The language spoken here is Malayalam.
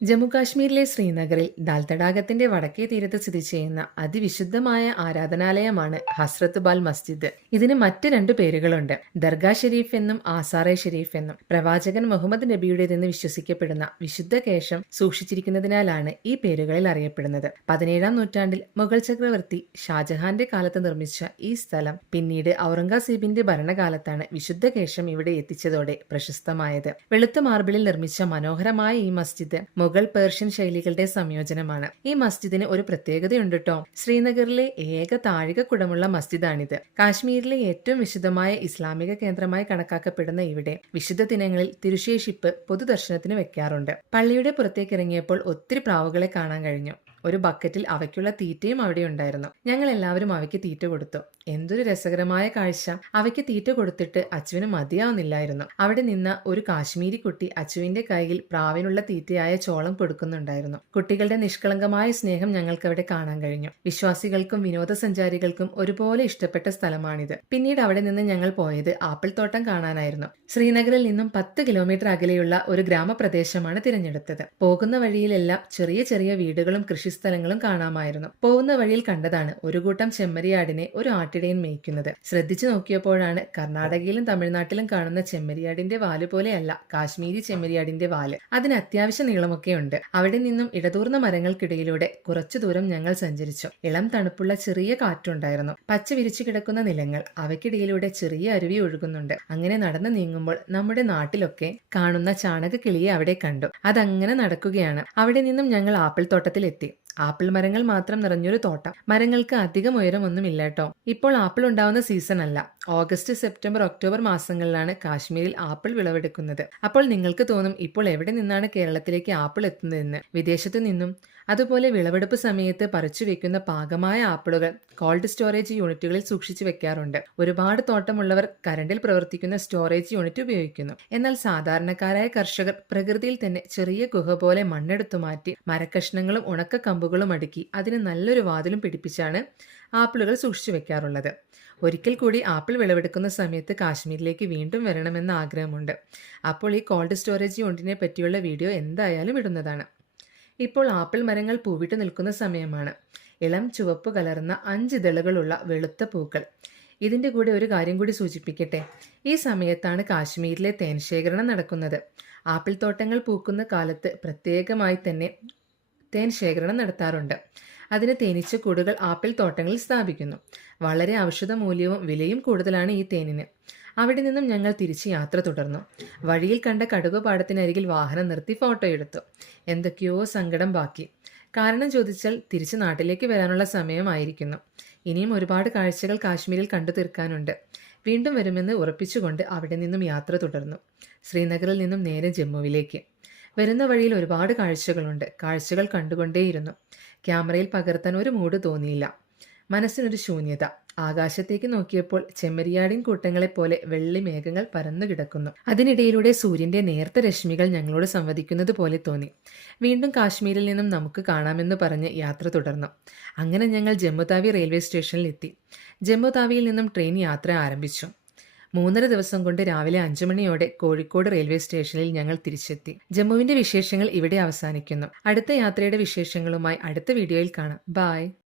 ജമ്മു കാശ്മീരിലെ ശ്രീനഗറിൽ ദാൽ തടാകത്തിന്റെ വടക്കേ തീരത്ത് സ്ഥിതി ചെയ്യുന്ന അതിവിശുദ്ധമായ ആരാധനാലയമാണ് ഹസ്രത്ത് ബാൽ മസ്ജിദ്. ഇതിന് മറ്റ് രണ്ട് പേരുകളുണ്ട്, ദർഗാ ഷെരീഫ് എന്നും ആസാറെ ഷെരീഫ് എന്നും. പ്രവാചകൻ മുഹമ്മദ് നബിയുടേതെന്ന് വിശ്വസിക്കപ്പെടുന്ന വിശുദ്ധ കേശം സൂക്ഷിച്ചിരിക്കുന്നതിനാലാണ് ഈ പേരുകളിൽ അറിയപ്പെടുന്നത്. 17-ാം നൂറ്റാണ്ടിൽ മുഗൾ ചക്രവർത്തി ഷാജഹാന്റെ കാലത്ത് നിർമ്മിച്ച ഈ സ്ഥലം പിന്നീട് ഔറംഗസീബിന്റെ ഭരണകാലത്താണ് വിശുദ്ധ കേശം ഇവിടെ എത്തിച്ചതോടെ പ്രശസ്തമായത്. വെളുത്ത മാർബിളിൽ നിർമ്മിച്ച മനോഹരമായ ഈ മസ്ജിദ് മുഗൾ പേർഷ്യൻ ശൈലികളുടെ സംയോജനമാണ്. ഈ മസ്ജിദിന് ഒരു പ്രത്യേകതയുണ്ട് കേട്ടോ. ശ്രീനഗറിലെ ഏക താഴികക്കുടമുള്ള മസ്ജിദാണിത്. കാശ്മീരിലെ ഏറ്റവും വിശുദ്ധമായ ഇസ്ലാമിക കേന്ദ്രമായി കണക്കാക്കപ്പെടുന്ന ഇവിടെ വിശുദ്ധ ദിനങ്ങളിൽ തിരുശേഷിപ്പ് പൊതുദർശനത്തിന് വെക്കാറുണ്ട്. പള്ളിയുടെ പുറത്തേക്ക് ഇറങ്ങിയപ്പോൾ ഒത്തിരി പ്രാവുകളെ കാണാൻ കഴിഞ്ഞു. ഒരു ബക്കറ്റിൽ അവയ്ക്കുള്ള തീറ്റയും അവിടെ ഉണ്ടായിരുന്നു. ഞങ്ങൾ എല്ലാവരും അവയ്ക്ക് തീറ്റ കൊടുത്തു. എന്തൊരു രസകരമായ കാഴ്ച! അവയ്ക്ക് തീറ്റ കൊടുത്തിട്ട് അച്ചുവിന് മതിയാവുന്നില്ലായിരുന്നു. അവിടെ നിന്ന ഒരു കാശ്മീരി കുട്ടി അച്ചുവിന്റെ കയ്യിൽ പ്രാവിനുള്ള തീറ്റയായ ചോളം കൊടുക്കുന്നുണ്ടായിരുന്നു. കുട്ടികളുടെ നിഷ്കളങ്കമായ സ്നേഹം ഞങ്ങൾക്ക് അവിടെ കാണാൻ കഴിഞ്ഞു. വിശ്വാസികൾക്കും വിനോദസഞ്ചാരികൾക്കും ഒരുപോലെ ഇഷ്ടപ്പെട്ട സ്ഥലമാണിത്. പിന്നീട് അവിടെ നിന്ന് ഞങ്ങൾ പോയത് ആപ്പിൾ തോട്ടം കാണാനായിരുന്നു. ശ്രീനഗറിൽ നിന്നും 10 കിലോമീറ്റർ അകലെയുള്ള ഒരു ഗ്രാമപ്രദേശമാണ് തിരഞ്ഞെടുത്തത്. പോകുന്ന വഴിയിലെല്ലാം ചെറിയ ചെറിയ വീടുകളും കൃഷിസ്ഥലങ്ങളും കാണാമായിരുന്നു. പോകുന്ന വഴിയിൽ കണ്ടതാണ് ഒരു കൂട്ടം ചെമ്മരിയാടിനെ ഒരു ആട്ടിടയൻ മേയ്ക്കുന്നത്. ശ്രദ്ധിച്ചു നോക്കിയപ്പോഴാണ് കർണാടകയിലും തമിഴ്നാട്ടിലും കാണുന്ന ചെമ്മരിയാടിന്റെ വാല് പോലെയല്ല കാശ്മീരി ചെമ്മരിയാടിന്റെ വാല്. അതിന് അത്യാവശ്യം നീളമൊക്കെ ഉണ്ട്. അവിടെ നിന്നും ഇടതൂർന്ന മരങ്ങൾക്കിടയിലൂടെ കുറച്ചു ദൂരം ഞങ്ങൾ സഞ്ചരിച്ചു. ഇളം തണുപ്പുള്ള ചെറിയ കാറ്റുണ്ടായിരുന്നു. പച്ച വിരിച്ചു കിടക്കുന്ന നിലങ്ങൾ, അവയ്ക്കിടയിലൂടെ ചെറിയ അരുവി ഒഴുകുന്നുണ്ട്. അങ്ങനെ നടന്നു നീങ്ങുമ്പോൾ നമ്മുടെ നാട്ടിലൊക്കെ കാണുന്ന ചാണകക്കിളിയെ അവിടെ കണ്ടു. അതങ്ങനെ നടക്കുകയാണ്. അവിടെ നിന്നും ഞങ്ങൾ ആപ്പിൾ തോട്ടത്തിലെത്തി. ആപ്പിൾ മരങ്ങൾ മാത്രം നിറഞ്ഞൊരു തോട്ടം. മരങ്ങൾക്ക് അധികം ഉയരമൊന്നുമില്ല കേട്ടോ. ഇപ്പോൾ ആപ്പിൾ ഉണ്ടാവുന്ന സീസൺ അല്ല. ഓഗസ്റ്റ്, സെപ്റ്റംബർ, ഒക്ടോബർ മാസങ്ങളിലാണ് കാശ്മീരിൽ ആപ്പിൾ വിളവെടുക്കുന്നത്. അപ്പോൾ നിങ്ങൾക്ക് തോന്നും, ഇപ്പോൾ എവിടെ നിന്നാണ് കേരളത്തിലേക്ക് ആപ്പിൾ എത്തുന്നതെന്ന്. വിദേശത്തു നിന്നും. അതുപോലെ വിളവെടുപ്പ് സമയത്ത് പറിച്ചു വെക്കുന്ന പാകമായ ആപ്പിളുകൾ കോൾഡ് സ്റ്റോറേജ് യൂണിറ്റുകളിൽ സൂക്ഷിച്ചു വെക്കാറുണ്ട്. ഒരുപാട് തോട്ടമുള്ളവർ കരണ്ടിൽ പ്രവർത്തിക്കുന്ന സ്റ്റോറേജ് യൂണിറ്റ് ഉപയോഗിക്കുന്നു. എന്നാൽ സാധാരണക്കാരായ കർഷകർ പ്രകൃതിയിൽ തന്നെ ചെറിയ ഗുഹ പോലെ മണ്ണെടുത്തു മാറ്റി മരക്കഷ്ണങ്ങളും ഉണക്ക കമ്പുകളും അടുക്കി അതിന് നല്ലൊരു വാതിലും പിടിപ്പിച്ചാണ് ആപ്പിളുകൾ സൂക്ഷിച്ചു വെക്കാറുള്ളത്. ഒരിക്കൽ കൂടി ആപ്പിൾ വിളവെടുക്കുന്ന സമയത്ത് കാശ്മീരിലേക്ക് വീണ്ടും വരണമെന്ന ആഗ്രഹമുണ്ട്. അപ്പോൾ ഈ കോൾഡ് സ്റ്റോറേജ് യൂണിറ്റിനെ പറ്റിയുള്ള വീഡിയോ എന്തായാലും ഇടുന്നതാണ്. ഇപ്പോൾ ആപ്പിൾ മരങ്ങൾ പൂവിട്ട് നിൽക്കുന്ന സമയമാണ്. ഇളം ചുവപ്പ് കലർന്ന 5 ഇതളുകളുള്ള വെളുത്ത പൂക്കൾ. ഇതിൻ്റെ കൂടെ ഒരു കാര്യം കൂടി സൂചിപ്പിക്കട്ടെ. ഈ സമയത്താണ് കാശ്മീരിലെ തേൻ ശേഖരണം നടക്കുന്നത്. ആപ്പിൾ തോട്ടങ്ങൾ പൂക്കുന്ന കാലത്ത് പ്രത്യേകമായി തന്നെ തേൻ ശേഖരണം നടത്താറുണ്ട്. അതിന് തേനീച്ചക്കൂടുകൾ ആപ്പിൾ തോട്ടങ്ങളിൽ സ്ഥാപിക്കുന്നു. വളരെ ഔഷധ മൂല്യവും വിലയും കൂടുതലാണ് ഈ തേനിന്. അവിടെ നിന്നും ഞങ്ങൾ തിരിച്ച് യാത്ര തുടർന്നു. വഴിയിൽ കണ്ട കടുകുപാടത്തിനരികിൽ വാഹനം നിർത്തി ഫോട്ടോ എടുത്തു. എന്തൊക്കെയോ സങ്കടം ബാക്കി. കാരണം ചോദിച്ചാൽ തിരിച്ച് നാട്ടിലേക്ക് വരാനുള്ള സമയമായിരിക്കുന്നു. ഇനിയും ഒരുപാട് കാഴ്ചകൾ കാശ്മീരിൽ കണ്ടു തീർക്കാനുണ്ട്. വീണ്ടും വരുമെന്ന് ഉറപ്പിച്ചുകൊണ്ട് അവിടെ നിന്നും യാത്ര തുടർന്നു. ശ്രീനഗറിൽ നിന്നും നേരെ ജമ്മുവിലേക്ക്. വരുന്ന വഴിയിൽ ഒരുപാട് കാഴ്ചകളുണ്ട്. കാഴ്ചകൾ കണ്ടുകൊണ്ടേയിരുന്നു. ക്യാമറയിൽ പകർത്താൻ ഒരു മൂഡ് തോന്നിയില്ല. മനസ്സിനൊരു ശൂന്യത. ആകാശത്തേക്ക് നോക്കിയപ്പോൾ ചെമ്മരിയാടിൻ കൂട്ടങ്ങളെപ്പോലെ വെള്ളി മേഘങ്ങൾ പരന്നു കിടക്കുന്നു. അതിനിടയിലൂടെ സൂര്യന്റെ നേർത്ത രശ്മികൾ ഞങ്ങളോട് സംവദിക്കുന്നത് പോലെ തോന്നി. വീണ്ടും കാശ്മീരിൽ നിന്നും നമുക്ക് കാണാമെന്ന് പറഞ്ഞ് യാത്ര തുടർന്നു. അങ്ങനെ ഞങ്ങൾ ജമ്മുതാവി റെയിൽവേ സ്റ്റേഷനിൽ എത്തി. ജമ്മുതാവിയിൽ നിന്നും ട്രെയിൻ യാത്ര ആരംഭിച്ചു. 3.5 ദിവസം കൊണ്ട് രാവിലെ 5 മണിയോടെ കോഴിക്കോട് റെയിൽവേ സ്റ്റേഷനിൽ ഞങ്ങൾ തിരിച്ചെത്തി. ജമ്മുവിന്റെ വിശേഷങ്ങൾ ഇവിടെ അവസാനിക്കുന്നു. അടുത്ത യാത്രയുടെ വിശേഷങ്ങളുമായി അടുത്ത വീഡിയോയിൽ കാണാം. ബൈ.